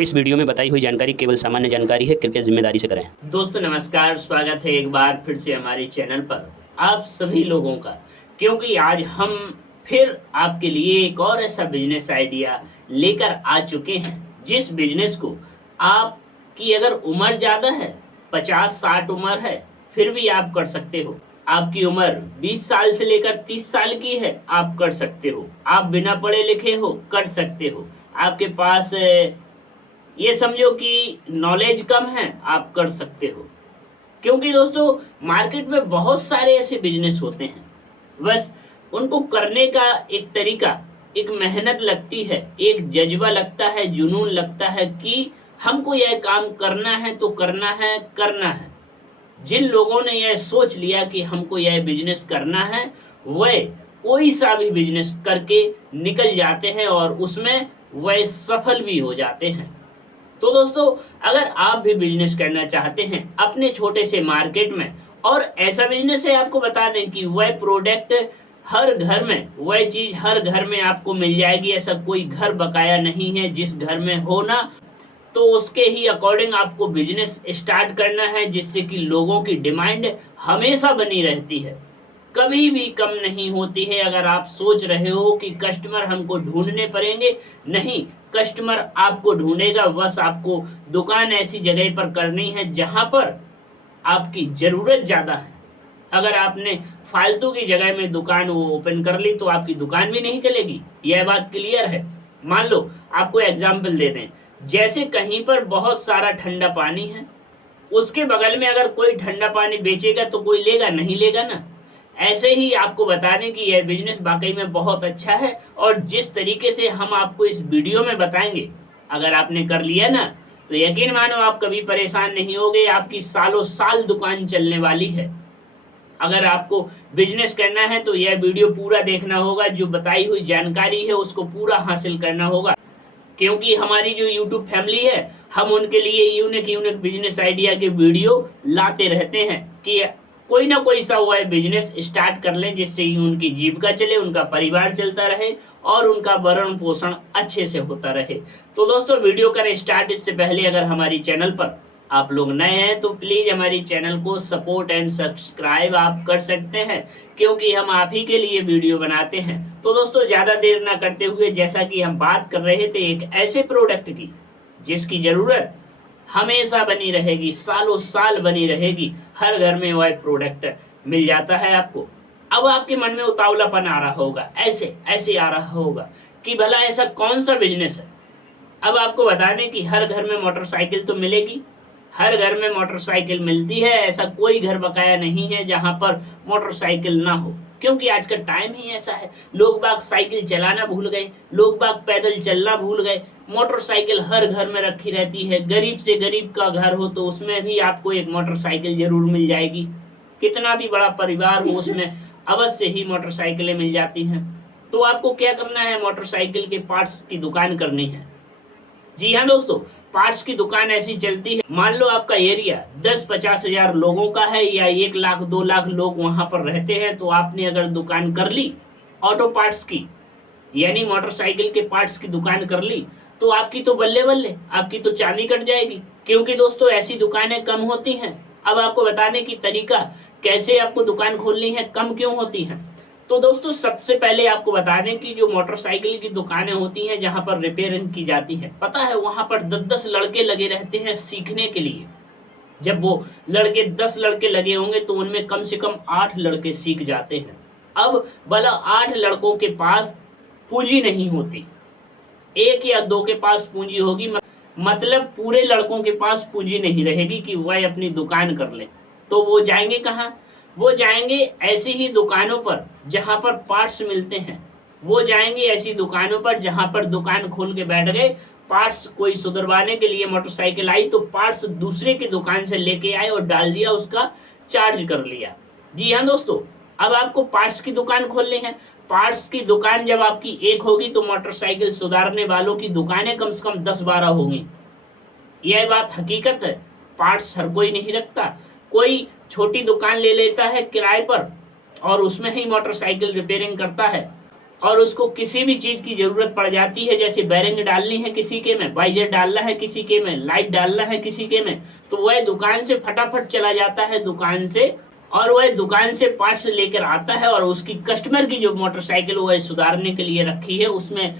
इस वीडियो में बताई हुई जानकारी केवल सामान्य जानकारी है, कृपया जिम्मेदारी से करें। दोस्तों नमस्कार, स्वागत है एक बार फिर से हमारे चैनल पर आप सभी लोगों का। क्योंकि आज हम फिर आपके लिए एक और ऐसा बिजनेस आइडिया लेकर आ चुके हैं, जिस बिजनेस को आपकी अगर उम्र ज़्यादा है, 50-60 उम्र है, फिर भी आप कर सकते हो। आपकी उम्र 20 साल से लेकर 30 साल की है, आप कर सकते हो। आप बिना पढ़े लिखे हो, कर सकते हो। आपके पास ये समझो कि नॉलेज कम है, आप कर सकते हो। क्योंकि दोस्तों मार्केट में बहुत सारे ऐसे बिजनेस होते हैं, बस उनको करने का एक तरीका, एक मेहनत लगती है, एक जज्बा लगता है, जुनून लगता है कि हमको यह काम करना है तो करना है, करना है। जिन लोगों ने यह सोच लिया कि हमको यह बिजनेस करना है, वह कोई सा भी बिजनेस करके निकल जाते हैं और उसमें वह सफल भी हो जाते हैं। तो दोस्तों अगर आप भी बिजनेस करना चाहते हैं अपने छोटे से मार्केट में, और ऐसा बिजनेस है, आपको बता दें कि वह प्रोडक्ट हर घर में, वह चीज हर घर में आपको मिल जाएगी। ऐसा कोई घर बकाया नहीं है जिस घर में हो ना, तो उसके ही अकॉर्डिंग आपको बिजनेस स्टार्ट करना है, जिससे कि लोगों की डिमांड हमेशा बनी रहती है, कभी भी कम नहीं होती है। अगर आप सोच रहे हो कि कस्टमर हमको ढूंढने पड़ेंगे, नहीं, कस्टमर आपको ढूंढेगा। बस आपको दुकान ऐसी जगह पर करनी है जहां पर आपकी जरूरत ज्यादा है। अगर आपने फालतू की जगह में दुकान वो ओपन कर ली तो आपकी दुकान भी नहीं चलेगी, यह बात क्लियर है। मान लो आपको एग्जाम्पल दे दें, जैसे कहीं पर बहुत सारा ठंडा पानी है, उसके बगल में अगर कोई ठंडा पानी बेचेगा तो कोई लेगा? नहीं लेगा ना। ऐसे ही आपको बता दें कि यह बिजनेस वाकई में बहुत अच्छा है, और जिस तरीके से हम आपको इस वीडियो में बताएंगे, अगर आपने कर लिया ना, तो यकीन मानो आप कभी परेशान नहीं होगे। आपकी सालों साल दुकान चलने वाली है। अगर आपको बिजनेस करना है तो यह वीडियो पूरा देखना होगा, जो बताई हुई जानकारी है उसको पूरा हासिल करना होगा। क्योंकि हमारी जो YouTube फैमिली है, हम उनके लिए यूनिक बिजनेस आइडिया के वीडियो लाते रहते हैं कि कोई ना कोई सा वह बिजनेस स्टार्ट कर लें, जिससे उनकी जीविका चले, उनका परिवार चलता रहे और उनका भरण पोषण अच्छे से होता रहे। तो दोस्तों वीडियो करें स्टार्ट, इससे पहले अगर हमारी चैनल पर आप लोग नए हैं तो प्लीज हमारी चैनल को सपोर्ट एंड सब्सक्राइब आप कर सकते हैं, क्योंकि हम आप ही के लिए वीडियो बनाते हैं। तो दोस्तों ज्यादा देर ना करते हुए, जैसा कि हम बात कर रहे थे एक ऐसे प्रोडक्ट की जिसकी जरूरत हमेशा बनी रहेगी, सालों साल बनी रहेगी, हर घर में वह प्रोडक्ट मिल जाता है आपको। अब आपके मन में उतावलापन आ रहा होगा, ऐसे ऐसे आ रहा होगा कि भला ऐसा कौन सा बिजनेस है। अब आपको बता दें कि हर घर में मोटरसाइकिल तो मिलेगी, हर घर में मोटरसाइकिल मिलती है। ऐसा कोई घर बकाया नहीं है जहां पर मोटरसाइकिल ना हो, क्योंकि आज का टाइम ही ऐसा है। लोग बाग साइकिल चलाना भूल गए, लोग बाग पैदल चलना भूल गए, मोटरसाइकिल हर घर में रखी रहती है। गरीब से गरीब का घर हो तो उसमें भी आपको एक मोटरसाइकिल जरूर मिल जाएगी। कितना भी बड़ा परिवार हो उसमें अवश्य ही मोटरसाइकिलें मिल जाती हैं। तो आपको क्या करना है, मोटरसाइकिल के पार्ट्स की दुकान करनी है। जी हाँ दोस्तों, पार्ट्स की दुकान ऐसी चलती है, मान लो आपका एरिया 10-50 हजार लोगों का है, या 1 लाख 2 लाख लोग वहां पर रहते हैं, तो आपने अगर दुकान कर ली ऑटो पार्ट्स की, यानी मोटरसाइकिल के पार्ट्स की दुकान कर ली, तो आपकी तो बल्ले बल्ले, आपकी तो चांदी कट जाएगी। क्योंकि दोस्तों ऐसी दुकानें कम होती हैं। अब आपको बताने की तरीका कैसे आपको दुकान खोलनी है, कम क्यों होती है। तो दोस्तों सबसे पहले आपको बता दें कि जो मोटरसाइकिल की दुकानें होती हैं, जहां पर रिपेयरिंग की जाती है, पता है वहां पर 10-10 लड़के लगे रहते हैं सीखने के लिए। जब वो लड़के 10 लड़के लगे होंगे तो उनमें कम से कम 8 लड़के सीख जाते हैं। अब भला 8 लड़कों के पास पूंजी नहीं होती, 1 या 2 के पास पूंजी होगी, मतलब पूरे लड़कों के पास पूंजी नहीं रहेगी कि वह अपनी दुकान कर ले। तो वो जाएंगे कहाँ? वो जाएंगे ऐसी ही दुकानों पर जहां पर पार्ट्स मिलते हैं। वो जाएंगे ऐसी दुकानों पर जहां पर दुकान खोल के बैठ गए, पार्ट्स कोई सुधरवाने के लिए मोटरसाइकिल आई तो पार्ट्स दूसरे की दुकान से लेके आए और डाल दिया, उसका चार्ज कर लिया। जी हाँ दोस्तों, अब आपको पार्ट्स की दुकान खोलनी है। पार्ट्स की दुकान जब आपकी एक होगी तो मोटरसाइकिल सुधारने वालों की दुकानें कम से कम 10-12 होंगी। यह बात हकीकत है। पार्ट्स हर कोई नहीं रखता, कोई छोटी दुकान ले लेता है किराए पर और उसमें ही मोटरसाइकिल रिपेयरिंग करता है। और उसको किसी भी चीज की जरूरत पड़ जाती है, जैसे बैरिंग डालनी है किसी के में, वाइजर डालना है किसी के में, लाइट डालना है किसी के में, तो वह दुकान से फटाफट चला जाता है दुकान से, और वह दुकान से पार्ट्स लेकर आता है और उसकी कस्टमर की जो मोटरसाइकिल वह सुधारने के लिए रखी है उसमें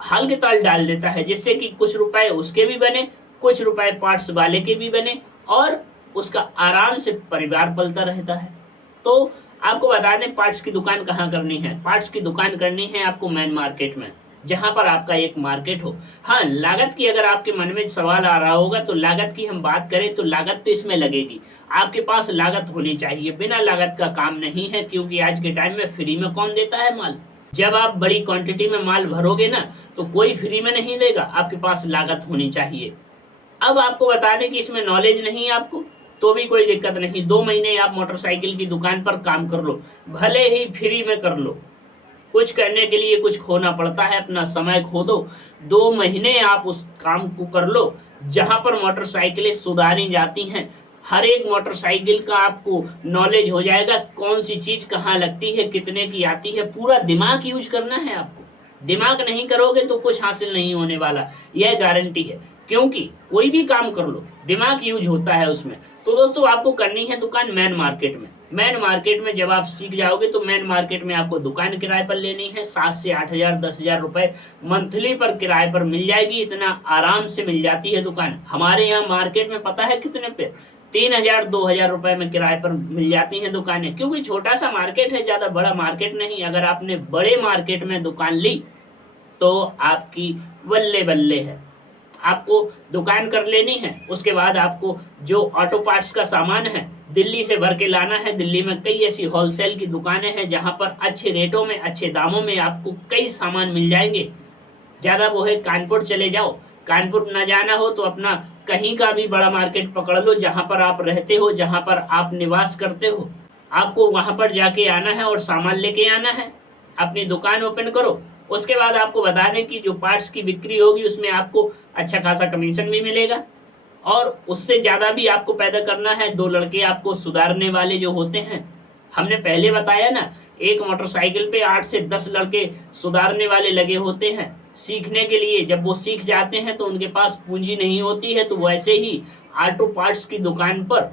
हाल के ताल डाल देता है, जिससे कि कुछ रुपए उसके भी बने, कुछ रुपए पार्ट्स वाले के भी बने, और उसका आराम से परिवार पलता रहता है। तो आपको बता दें पार्ट्स की दुकान कहाँ करनी है। पार्ट्स की दुकान करनी है आपको मेन मार्केट में, जहां पर आपका एक मार्केट हो। हाँ, लागत की अगर आपके मन में सवाल आ रहा होगा तो लागत की हम बात करें तो लागत तो इसमें लगेगी। आपके पास लागत होनी चाहिए, बिना लागत का काम नहीं है, क्योंकि आज के टाइम में फ्री में कौन देता है माल। जब आप बड़ी क्वांटिटी में माल भरोगे ना तो कोई फ्री में नहीं देगा, आपके पास लागत होनी चाहिए। अब आपको बता दें कि इसमें नॉलेज नहीं है आपको तो भी कोई दिक्कत नहीं, 2 महीने आप मोटरसाइकिल की दुकान पर काम कर लो, भले ही फ्री में कर लो। कुछ करने के लिए कुछ खोना पड़ता है, अपना समय खो दो, 2 महीने आप उस काम को कर लो जहां पर मोटरसाइकिलें सुधारी जाती हैं। हर एक मोटरसाइकिल का आपको नॉलेज हो जाएगा, कौन सी चीज कहाँ लगती है, कितने की आती है। पूरा दिमाग यूज करना है आपको, दिमाग नहीं करोगे तो कुछ हासिल नहीं होने वाला, यह गारंटी है। क्योंकि कोई भी काम कर लो दिमाग यूज होता है उसमें। तो दोस्तों आपको करनी है दुकान मेन मार्केट में। मेन मार्केट में जब आप सीख जाओगे तो मेन मार्केट में आपको दुकान किराए पर लेनी है, 7 से 8 हजार 10 हजार रुपए मंथली पर किराए पर मिल जाएगी। इतना आराम से मिल जाती है दुकान। हमारे यहाँ मार्केट में पता है कितने पे, 3 हजार 2 हजार रुपए में किराए पर मिल जाती हैं दुकानें, क्योंकि छोटा सा मार्केट है, ज्यादा बड़ा मार्केट नहीं। अगर आपने बड़े मार्केट में दुकान ली तो आपकी बल्ले बल्ले है। आपको दुकान कर लेनी है, उसके बाद आपको जो ऑटो पार्ट्स का सामान है दिल्ली से भर के लाना है। दिल्ली में कई ऐसी होलसेल की दुकानें हैं जहां पर अच्छे रेटों में, अच्छे दामों में आपको कई सामान मिल जाएंगे। ज्यादा वो है कानपुर चले जाओ, कानपुर ना जाना हो तो अपना कहीं का भी बड़ा मार्केट पकड़ लो, जहां पर आप रहते हो, जहां पर आप निवास करते हो। आपको वहां पर जाके आना है और सामान लेके आना है, अपनी दुकान ओपन करो। उसके बाद आपको बता दें कि जो पार्ट्स की बिक्री होगी उसमें आपको अच्छा खासा कमीशन भी मिलेगा, और उससे ज्यादा भी आपको पैदा करना है। 2 लड़के आपको सुधारने वाले जो होते हैं, हमने पहले बताया ना, एक मोटरसाइकिल पे 8 से 10 लड़के सुधारने वाले लगे होते हैं सीखने के लिए। जब वो सीख जाते हैं तो उनके पास पूंजी नहीं होती है, तो वैसे ही ऑटो पार्ट्स की दुकान पर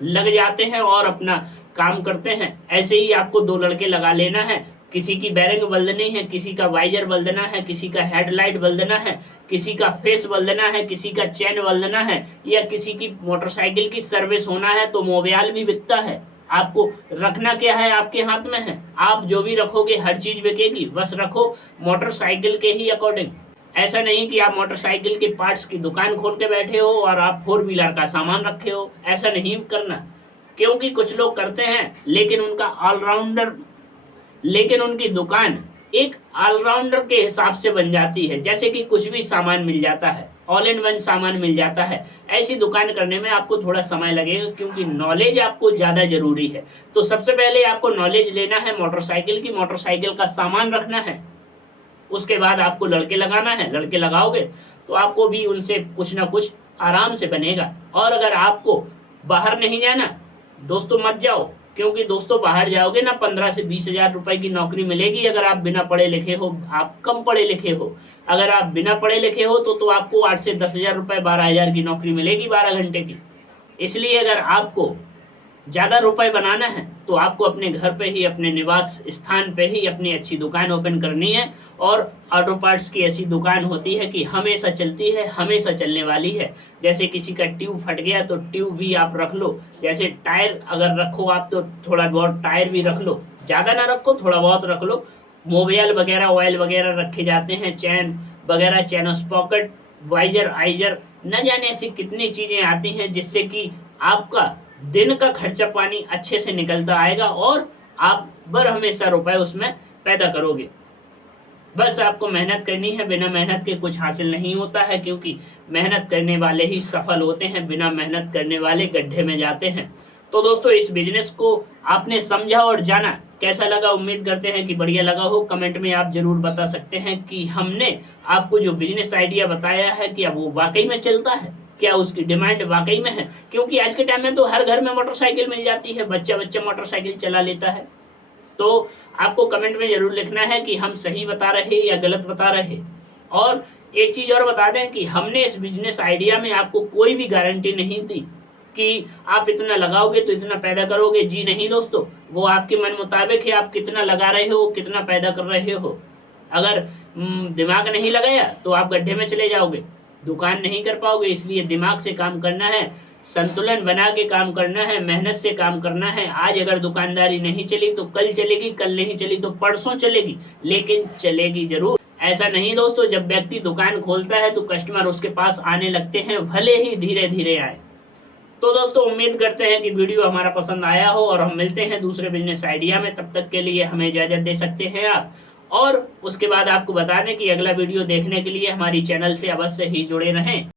लग जाते हैं और अपना काम करते हैं। ऐसे ही आपको 2 लड़के लगा लेना है, किसी की बैरिंग बदलनी है, किसी का वाइजर बदलना है, किसी का हेडलाइट बदलना है, किसी का फेस बदलना है, किसी का चैन बदलना है, या किसी की मोटरसाइकिल की सर्विस होना है। तो मोबाइल भी बिकता है, आपको रखना क्या है, आपके हाथ में है। आप जो भी रखोगे हर चीज बिकेगी, बस रखो मोटरसाइकिल के ही अकॉर्डिंग। ऐसा नहीं कि आप मोटरसाइकिल के पार्ट्स की दुकान खोल के बैठे हो और आप 4 व्हीलर का सामान रखे हो, ऐसा नहीं करना। क्योंकि कुछ लोग करते हैं लेकिन उनकी दुकान एक ऑलराउंडर के हिसाब से बन जाती है, जैसे कि कुछ भी सामान मिल जाता है, ऑल इन वन सामान मिल जाता है। ऐसी दुकान करने में आपको थोड़ा समय लगेगा, क्योंकि नॉलेज आपको ज्यादा जरूरी है। तो सबसे पहले आपको नॉलेज लेना है मोटरसाइकिल की, मोटरसाइकिल का सामान रखना है। उसके बाद आपको लड़के लगाना है, लड़के लगाओगे तो आपको भी उनसे कुछ ना कुछ आराम से बनेगा। और अगर आपको बाहर नहीं जाना दोस्तों मत जाओ, क्योंकि दोस्तों बाहर जाओगे ना 15 से 20 हजार रुपए की नौकरी मिलेगी अगर आप बिना पढ़े लिखे हो, आप कम पढ़े लिखे हो। अगर आप बिना पढ़े लिखे हो तो आपको 8 से 10 हजार रुपए, 12 हजार की नौकरी मिलेगी 12 घंटे की। इसलिए अगर आपको ज्यादा रुपए बनाना है तो आपको अपने घर पे ही, अपने निवास स्थान पे ही अपनी अच्छी दुकान ओपन करनी है। और ऑटो पार्ट्स की ऐसी दुकान होती है कि हमेशा चलती है, हमेशा चलने वाली है। जैसे किसी का ट्यूब फट गया तो ट्यूब भी आप रख लो, जैसे टायर अगर रखो आप तो थोड़ा बहुत टायर भी रख लो, ज्यादा ना रखो, थोड़ा बहुत रख लो। मोबाइल वगैरह, ऑयल वगैरह रखे जाते हैं, चैन वगैरह, चैन पॉकेट, वाइजर, आइजर, न जाने ऐसी कितनी चीजें आती हैं जिससे कि आपका दिन का खर्चा पानी अच्छे से निकलता आएगा और आप बर हमेशा रुपए उसमें पैदा करोगे। बस आपको मेहनत करनी है, बिना मेहनत के कुछ हासिल नहीं होता है, क्योंकि मेहनत करने वाले ही सफल होते हैं, बिना मेहनत करने वाले गड्ढे में जाते हैं। तो दोस्तों इस बिजनेस को आपने समझा और जाना, कैसा लगा? उम्मीद करते हैं कि बढ़िया लगा हो। कमेंट में आप जरूर बता सकते हैं कि हमने आपको जो बिजनेस आइडिया बताया है क्या वो वाकई में चलता है, क्या उसकी डिमांड वाकई में है। क्योंकि आज के टाइम में तो हर घर में मोटरसाइकिल मिल जाती है, बच्चा बच्चा मोटरसाइकिल चला लेता है। तो आपको कमेंट में जरूर लिखना है कि हम सही बता रहे या गलत बता रहे। और एक चीज़ और बता दें कि हमने इस बिजनेस आइडिया में आपको कोई भी गारंटी नहीं दी कि आप इतना लगाओगे तो इतना पैदा करोगे। जी नहीं दोस्तों, वो आपके मन मुताबिक है, आप कितना लगा रहे हो, कितना पैदा कर रहे हो। अगर दिमाग नहीं लगाया तो आप गड्ढे में चले जाओगे, दुकान नहीं कर पाओगे। इसलिए दिमाग से काम करना है, संतुलन बना के काम करना है, मेहनत से काम करना है। आज अगर दुकानदारी नहीं चली तो कल चलेगी, कल नहीं चली तो परसों चलेगी, लेकिन चलेगी जरूर। ऐसा नहीं दोस्तों, जब व्यक्ति दुकान खोलता है तो कस्टमर उसके पास आने लगते हैं, भले ही धीरे धीरे आए। तो दोस्तों उम्मीद करते हैं कि वीडियो हमारा पसंद आया हो और हम मिलते हैं दूसरे बिजनेस आइडिया में। तब तक के लिए हमें इजाजत दे सकते हैं आप। और उसके बाद आपको बता दें कि अगला वीडियो देखने के लिए हमारी चैनल से अवश्य ही जुड़े रहें।